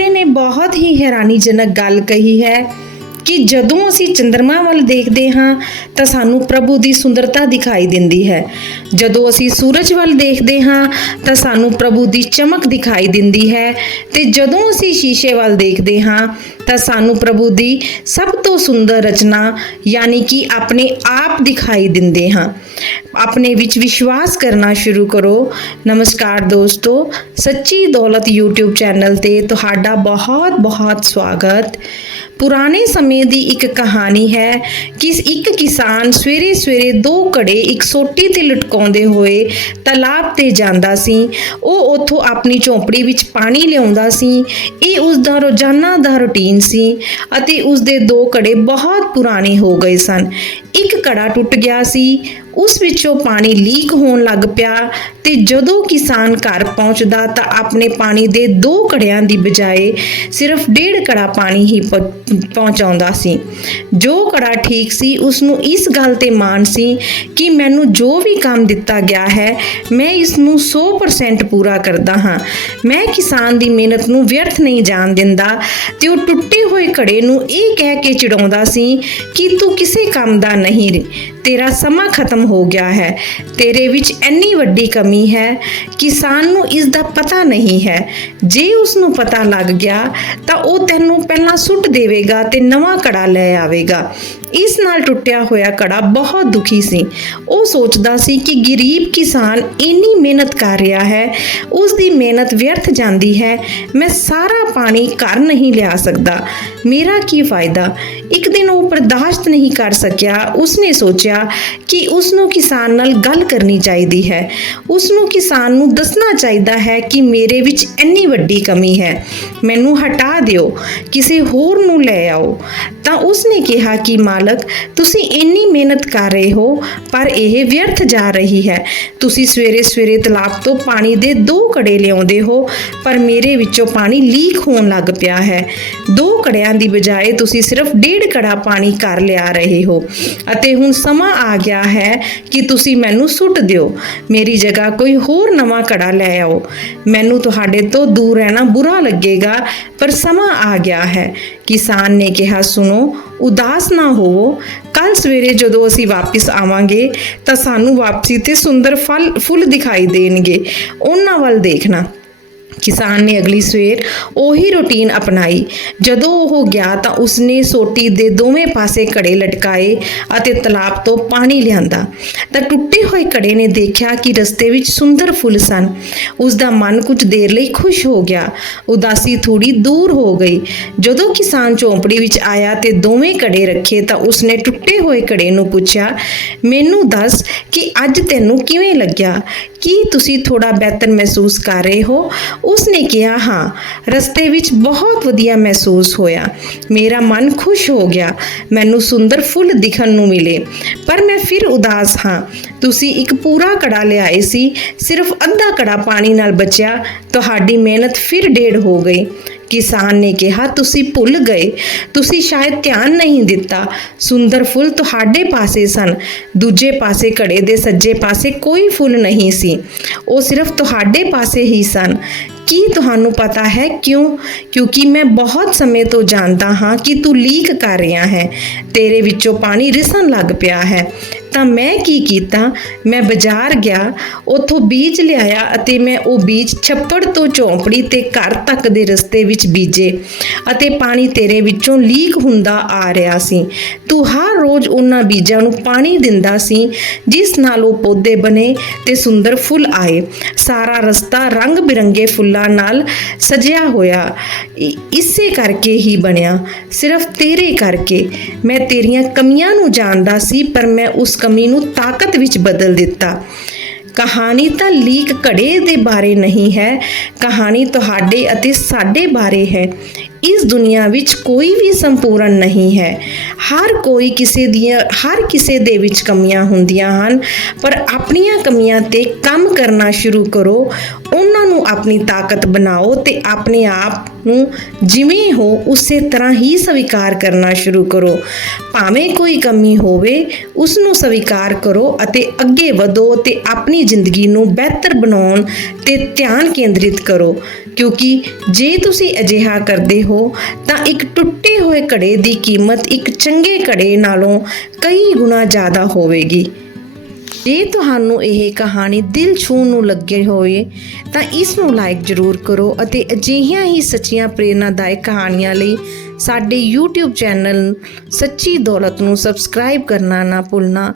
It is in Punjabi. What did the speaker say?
ਕਿਸੇ ਨੇ ਬਹੁਤ ਹੀ ਹੈਰਾਨੀਜਨਕ ਗੱਲ ਕਹੀ ਹੈ ਕਿ ਜਦੋਂ ਅਸੀਂ ਚੰ드ਰਮਾ ਵੱਲ ਦੇਖਦੇ ਹਾਂ, ਤਾਂ ਸਾਨੂੰ ਪ੍ਰਭੂ ਦੀ ਸੁੰਦਰਤਾ ਦਿਖਾਈ ਦਿੰਦੀ ਹੈ। ਜਦੋਂ ਅਸੀਂ ਸੂਰਜ ਵੱਲ ਦੇਖਦੇ ਹਾਂ, ਤਾਂ ਸਾਨੂੰ ਪ੍ਰਭੂ ਦੀ ਚਮਕ ਦਿਖਾਈ ਦਿੰਦੀ ਹੈ ਤੇ ਜਦੋਂ ਅਸੀਂ ਸ਼ੀਸ਼ੇ ਵੱਲ ਦੇਖਦੇ ਹਾਂ ਤਾਂ ਸਾਨੂੰ ਪ੍ਰਭੂ ਦੀ ਸਭ ਤੋਂ ਸੁੰਦਰ ਰਚਨਾ, ਯਾਨੀ ਕਿ ਆਪਣੇ ਆਪ ਦਿਖਾਈ ਦਿੰਦੇ ਹਾਂ। ਆਪਣੇ ਵਿੱਚ ਵਿਸ਼ਵਾਸ ਕਰਨਾ ਸ਼ੁਰੂ ਕਰੋ। ਨਮਸਕਾਰ ਦੋਸਤੋ, ਸੱਚੀ ਦੌਲਤ YouTube ਚੈਨਲ ਤੇ ਤੁਹਾਡਾ ਬਹੁਤ ਬਹੁਤ ਸਵਾਗਤ। ਪੁਰਾਣੇ ਸਮੇਂ ਦੀ ਇੱਕ ਕਹਾਣੀ ਹੈ ਕਿ ਇੱਕ ਕਿਸਾਨ ਸਵੇਰੇ ਸਵੇਰੇ ਦੋ ਘੜੇ ਇੱਕ ਸੋਟੀ ਤੇ ਲਟਕਾਉਂਦੇ ਹੋਏ ਤਲਾਬ ਤੇ ਜਾਂਦਾ ਸੀ। ਉਹ ਉੱਥੋਂ ਆਪਣੀ ਝੌਂਪੜੀ ਵਿੱਚ ਪਾਣੀ ਲਿਆਉਂਦਾ ਸੀ। ਇਹ ਉਸ ਦਾ ਰੋਜ਼ਾਨਾ ਦਾ ਰੁਟੀਨ ਸੀ ਅਤੇ ਉਸ ਦੇ ਦੋ ਘੜੇ ਬਹੁਤ ਪੁਰਾਣੇ ਹੋ ਗਏ ਸਨ। ਇੱਕ ਘੜਾ ਟੁੱਟ ਗਿਆ ਸੀ ਉਸ ਵਿੱਚੋਂ ਪਾਣੀ ਲੀਕ ਹੋਣ ਲੱਗ ਪਿਆ ਤੇ ਜਦੋਂ ਕਿਸਾਨ ਘਰ ਪਹੁੰਚਦਾ ਤਾਂ ਆਪਣੇ ਪਾਣੀ ਦੇ ਦੋ ਘੜਿਆਂ ਦੀ ਬਜਾਏ ਸਿਰਫ ਡੇਢ ਘੜਾ ਪਾਣੀ ਹੀ ਪਹੁੰਚਾਉਂਦਾ ਸੀ। ਜੋ ਘੜਾ ਠੀਕ ਸੀ ਉਸ ਨੂੰ ਇਸ ਗੱਲ ਤੇ ਮਾਣ ਸੀ ਕਿ ਮੈਨੂੰ ਜੋ ਵੀ ਕੰਮ ਦਿੱਤਾ ਗਿਆ ਹੈ, ਮੈਂ ਇਸ ਨੂੰ 100% ਪੂਰਾ ਕਰਦਾ ਹਾਂ। ਮੈਂ ਕਿਸਾਨ ਦੀ ਮਿਹਨਤ ਨੂੰ ਵਿਅਰਥ ਨਹੀਂ ਜਾਣ ਦਿੰਦਾ ਤੇ ਉਹ ਟੁੱਟੇ ਹੋਏ ਘੜੇ ਨੂੰ ਇਹ ਕਹਿ ਕੇ ਚਿੜਾਉਂਦਾ ਸੀ ਕਿ ਤੂੰ ਕਿਸੇ ਕੰਮ ਦਾ ਨਹੀਂ ਤੇਰਾ ਸਮਾਂ ਖਤਮ ਹੋ ਗਿਆ ਹੈ। ਤੇਰੇ ਵਿੱਚ ਇੰਨੀ ਵੱਡੀ ਕਮੀ ਹੈ ਕਿਸਾਨ ਨੂੰ ਇਸ ਦਾ ਪਤਾ ਨਹੀਂ ਹੈ। ਜੇ ਉਸ ਨੂੰ ਪਤਾ ਲੱਗ ਗਿਆ ਤਾਂ ਉਹ ਤੈਨੂੰ ਪਹਿਲਾਂ ਸੁੱਟ ਦੇਵੇਗਾ ਤੇ ਨਵਾਂ ਕੜਾ ਲੈ ਆਵੇਗਾ। ਇਸ ਨਾਲ ਟੁੱਟਿਆ ਹੋਇਆ ਕੜਾ ਬਹੁਤ ਦੁਖੀ ਸੀ। ਉਹ ਸੋਚਦਾ ਸੀ ਕਿ ਗਰੀਬ ਕਿਸਾਨ ਇੰਨੀ ਮਿਹਨਤ ਕਰ ਰਿਹਾ ਹੈ ਉਸ ਦੀ ਮਿਹਨਤ ਵਿਅਰਥ ਜਾਂਦੀ ਹੈ, ਮੈਂ ਸਾਰਾ ਪਾਣੀ ਘਰ ਨਹੀਂ ਲਿਆ ਸਕਦਾ। ਮੇਰਾ ਕੀ ਫਾਇਦਾ? ਇੱਕ ਦਿਨ ਉਹ ਬਰਦਾਸ਼ਤ ਨਹੀਂ ਕਰ ਸਕਿਆ। ਉਸਨੇ ਸੋਚਿਆ ਕਿ ਉਸ ਨੂੰ ਕਿਸਾਨ ਨਾਲ ਗੱਲ ਕਰਨੀ ਚਾਹੀਦੀ ਹੈ। ਉਸ ਨੂੰ ਕਿਸਾਨ ਨੂੰ ਦੱਸਣਾ ਚਾਹੀਦਾ ਹੈ ਕਿ ਮੇਰੇ ਵਿੱਚ ਇੰਨੀ ਵੱਡੀ ਕਮੀ ਹੈ। ਮੈਨੂੰ ਹਟਾ ਦਿਓ। ਕਿਸੇ ਹੋਰ ਨੂੰ ਲੈ ਆਓ। ਤਾਂ ਉਸਨੇ ਕਿਹਾ ਕਿ ਮਾਲਕ ਤੁਸੀਂ ਇੰਨੀ ਮਿਹਨਤ ਕਰ ਰਹੇ ਹੋ, ਪਰ ਇਹ ਵਿਅਰਥ ਜਾ ਰਹੀ ਹੈ। ਤੁਸੀਂ ਸਵੇਰੇ ਸਵੇਰੇ ਤਲਾਬ ਤੋਂ ਪਾਣੀ ਦੇ ਦੋ ਕੜੇ ਲਿਆਉਂਦੇ ਹੋ, ਪਰ ਮੇਰੇ ਵਿੱਚੋਂ ਪਾਣੀ ਲੀਕ ਹੋਣ ਲੱਗ ਪਿਆ ਹੈ। ਦੋ ਕੜਿਆਂ ਦੀ ਬਜਾਏ ਤੁਸੀਂ ਸਿਰਫ ਡੇਢ ਕੜਾ ਪਾਣੀ ਘਰ ਲਿਆ ਰਹੇ ਹੋ। ਅਤੇ ਹੁਣ ਸਮਾਂ ਆ ਗਿਆ ਹੈ ਕਿ ਤੁਸੀਂ ਮੈਨੂੰ ਸੁੱਟ ਦਿਓ। ਮੇਰੀ ਜਗ੍ਹਾ ਕੋਈ ਹੋਰ ਨਵਾਂ ਕੜਾ ਲੈ ਆਓ। ਮੈਨੂੰ ਤੁਹਾਡੇ ਤੋਂ ਦੂਰ ਰਹਿਣਾ ਬੁਰਾ ਲੱਗੇਗਾ, ਪਰ ਸਮਾਂ ਆ ਗਿਆ ਹੈ। ਕਿਸਾਨ ਨੇ ਕਿਹਾ, ਸੁਣੋ ਉਦਾਸ ਨਾ ਹੋਵੋ। ਕੱਲ ਸਵੇਰੇ ਜਦੋਂ ਅਸੀਂ ਵਾਪਸ ਆਵਾਂਗੇ, ਤਾਂ ਸਾਨੂੰ ਵਾਪਸੀ ਤੇ ਸੁੰਦਰ ਫਲ, ਫੁੱਲ ਦਿਖਾਈ ਦੇਣਗੇ। ਉਹਨਾਂ ਵੱਲ ਦੇਖਣਾ। ਕਿਸਾਨ ਨੇ ਅਗਲੀ ਸਵੇਰ ਉਹੀ ਰੁਟੀਨ ਅਪਣਾਈ। ਜਦੋਂ ਉਹ ਗਿਆ ਤਾਂ ਉਸਨੇ ਸੋਟੀ ਦੇ ਦੋਵੇਂ ਪਾਸੇ ਘੜੇ ਲਟਕਾਏ ਅਤੇ ਤਲਾਬ ਤੋਂ ਪਾਣੀ ਲਿਆਂਦਾ। ਤਾਂ ਟੁੱਟੇ ਹੋਏ ਘੜੇ ਨੇ ਦੇਖਿਆ ਕਿ ਰਸਤੇ ਵਿੱਚ ਸੁੰਦਰ ਫੁੱਲ ਸਨ। ਉਸ ਦਾ ਮਨ ਕੁਝ ਦੇਰ ਲਈ ਖੁਸ਼ ਹੋ ਗਿਆ। ਉਦਾਸੀ ਥੋੜੀ ਦੂਰ ਹੋ ਗਈ। ਜਦੋਂ ਕਿਸਾਨ ਝੌਂਪੜੀ ਵਿੱਚ ਆਇਆ ਤੇ ਦੋਵੇਂ ਘੜੇ ਰੱਖੇ ਤਾਂ ਉਸਨੇ ਟੁੱਟੇ ਹੋਏ ਘੜੇ ਨੂੰ ਪੁੱਛਿਆ, ਮੈਨੂੰ ਦੱਸ ਕਿ ਅੱਜ ਤੈਨੂੰ ਕਿਵੇਂ ਲੱਗਿਆ? ਕੀ ਤੁਸੀਂ ਥੋੜਾ ਬਿਹਤਰ ਮਹਿਸੂਸ ਕਰ ਰਹੇ ਹੋ? ਉਸਨੇ ਕਿਹਾ, ਹਾਂ, ਰਸਤੇ ਵਿੱਚ ਬਹੁਤ ਵਧੀਆ ਮਹਿਸੂਸ ਹੋਇਆ। ਮੇਰਾ ਮਨ ਖੁਸ਼ ਹੋ ਗਿਆ। ਮੈਨੂੰ ਸੁੰਦਰ ਫੁੱਲ ਦਿਖਣ ਨੂੰ ਮਿਲੇ। ਪਰ ਮੈਂ ਫਿਰ ਉਦਾਸ ਹਾਂ। ਤੁਸੀਂ ਇੱਕ ਪੂਰਾ ਕੜਾ ਲਿਆਏ ਸੀ। ਸਿਰਫ ਅੱਧਾ ਕੜਾ ਪਾਣੀ ਨਾਲ ਬਚਿਆ। ਤੁਹਾਡੀ ਮਿਹਨਤ ਫਿਰ ਡੇਢ ਹੋ ਗਈ। ਕਿਸਾਨ ਨੇ ਕਿਹਾ, ਤੁਸੀਂ ਭੁੱਲ ਗਏ। ਤੁਸੀਂ ਸ਼ਾਇਦ ਧਿਆਨ ਨਹੀਂ ਦਿੱਤਾ। ਸੁੰਦਰ ਫੁੱਲ ਤੁਹਾਡੇ ਪਾਸੇ ਸਨ। ਦੂਜੇ ਪਾਸੇ ਘੜੇ ਦੇ ਸੱਜੇ ਪਾਸੇ ਕੋਈ ਫੁੱਲ ਨਹੀਂ ਸੀ। ਉਹ ਸਿਰਫ ਤੁਹਾਡੇ ਪਾਸੇ ਹੀ ਸਨ। ਕੀ ਤੁਹਾਨੂੰ ਪਤਾ ਹੈ ਕਿਉਂ? ਕਿਉਂਕਿ ਮੈਂ ਬਹੁਤ ਸਮੇਂ ਤੋਂ ਜਾਣਦਾ ਹਾਂ ਕਿ ਤੂੰ ਲੀਕ ਕਰ ਰਿਹਾ ਹੈ। ਤੇਰੇ ਵਿੱਚੋਂ ਪਾਣੀ ਰਿਸਣ ਲੱਗ ਪਿਆ ਹੈ। ਤਾਂ ਮੈਂ ਕੀ ਕੀਤਾ? ਮੈਂ ਬਾਜ਼ਾਰ ਗਿਆ, ਉੱਥੋਂ ਬੀਜ ਲਿਆਇਆ ਅਤੇ ਮੈਂ ਉਹ ਬੀਜ ਛੱਪੜ ਤੋਂ ਝੌਂਪੜੀ ਤੇ ਘਰ ਤੱਕ ਦੇ ਰਸਤੇ ਵਿੱਚ ਬੀਜੇ ਅਤੇ ਪਾਣੀ ਤੇਰੇ ਵਿੱਚੋਂ ਲੀਕ ਹੁੰਦਾ ਆ ਰਿਹਾ ਸੀ। ਤੂੰ ਹਰ ਰੋਜ਼ ਉਹਨਾਂ ਬੀਜਾਂ ਨੂੰ ਪਾਣੀ ਦਿੰਦਾ ਸੀ, ਜਿਸ ਨਾਲ ਉਹ ਪੌਦੇ ਬਣੇ ਤੇ ਸੁੰਦਰ ਫੁੱਲ ਆਏ। ਸਾਰਾ ਰਸਤਾ ਰੰਗ ਬਿਰੰਗੇ ਫੁੱਲਾਂ ਨਾਲ ਸਜਿਆ ਹੋਇਆ ਇਸੇ ਕਰਕੇ ਹੀ ਬਣਿਆ, ਸਿਰਫ ਤੇਰੇ ਕਰਕੇ। ਮੈਂ ਤੇਰੀਆਂ ਕਮੀਆਂ ਨੂੰ ਜਾਣਦਾ ਸੀ, ਪਰ ਮੈਂ ਉਸ ਕਮੀ ਨੂੰ ਤਾਕਤ ਵਿੱਚ ਬਦਲ ਦਿੱਤਾ। ਕਹਾਣੀ ਤਾਂ ਲੀਕ ਘੜੇ ਦੇ ਬਾਰੇ ਨਹੀਂ ਹੈ। ਕਹਾਣੀ ਤੁਹਾਡੇ ਅਤੇ ਸਾਡੇ ਬਾਰੇ ਹੈ। ਇਸ ਦੁਨੀਆ ਵਿੱਚ ਕੋਈ ਵੀ ਸੰਪੂਰਨ ਨਹੀਂ ਹੈ। ਹਰ ਕੋਈ ਕਿਸੇ ਦੀਆਂ, ਹਰ ਕਿਸੇ ਦੇ ਵਿੱਚ ਕਮੀਆਂ ਹੁੰਦੀਆਂ ਹਨ, ਪਰ ਆਪਣੀਆਂ ਕਮੀਆਂ ਤੇ ਕੰਮ ਕਰਨਾ ਸ਼ੁਰੂ ਕਰੋ। ਉਹਨਾਂ ਨੂੰ ਆਪਣੀ ਤਾਕਤ ਬਣਾਓ ਤੇ ਆਪਣੇ ਆਪ ਨੂੰ ਜਿਵੇਂ ਹੋ ਉਸੇ ਤਰ੍ਹਾਂ ਹੀ ਸਵੀਕਾਰ ਕਰਨਾ ਸ਼ੁਰੂ ਕਰੋ। ਭਾਵੇਂ ਕੋਈ ਕਮੀ ਹੋਵੇ ਉਸ ਨੂੰ ਸਵੀਕਾਰ ਕਰੋ ਅਤੇ ਅੱਗੇ ਵਧੋ ਤੇ ਆਪਣੀ ਜ਼ਿੰਦਗੀ ਨੂੰ ਬਿਹਤਰ ਬਣਾਉਣ ਤੇ ਧਿਆਨ ਕੇਂਦਰਿਤ ਕਰੋ। ਕਿਉਂਕਿ ਜੇ ਤੁਸੀਂ ਅਜਿਹਾ ਕਰਦੇ ਹੋ, ਤਾਂ ਇੱਕ ਟੁੱਟੇ ਹੋਏ ਘੜੇ ਦੀ ਕੀਮਤ ਇੱਕ ਚੰਗੇ ਘੜੇ ਨਾਲੋਂ ਕਈ ਗੁਣਾ ਜ਼ਿਆਦਾ ਹੋਵੇਗੀ। ਜੇ ਤੁਹਾਨੂੰ ਇਹ ਕਹਾਣੀ ਦਿਲ ਛੂਹ ਨੂੰ ਲੱਗੇ ਹੋਏ, ਤਾਂ ਇਸ ਨੂੰ ਲਾਈਕ ਜ਼ਰੂਰ ਕਰੋ ਅਤੇ ਅਜਿਹੀਆਂ ਹੀ ਸੱਚੀਆਂ ਪ੍ਰੇਰਨਾਦਾਇਕ ਕਹਾਣੀਆਂ ਲਈ ਸਾਡੇ YouTube ਚੈਨਲ ਸੱਚੀ ਦੌਲਤ ਨੂੰ ਸਬਸਕ੍ਰਾਈਬ ਕਰਨਾ ਨਾ ਭੁੱਲਣਾ।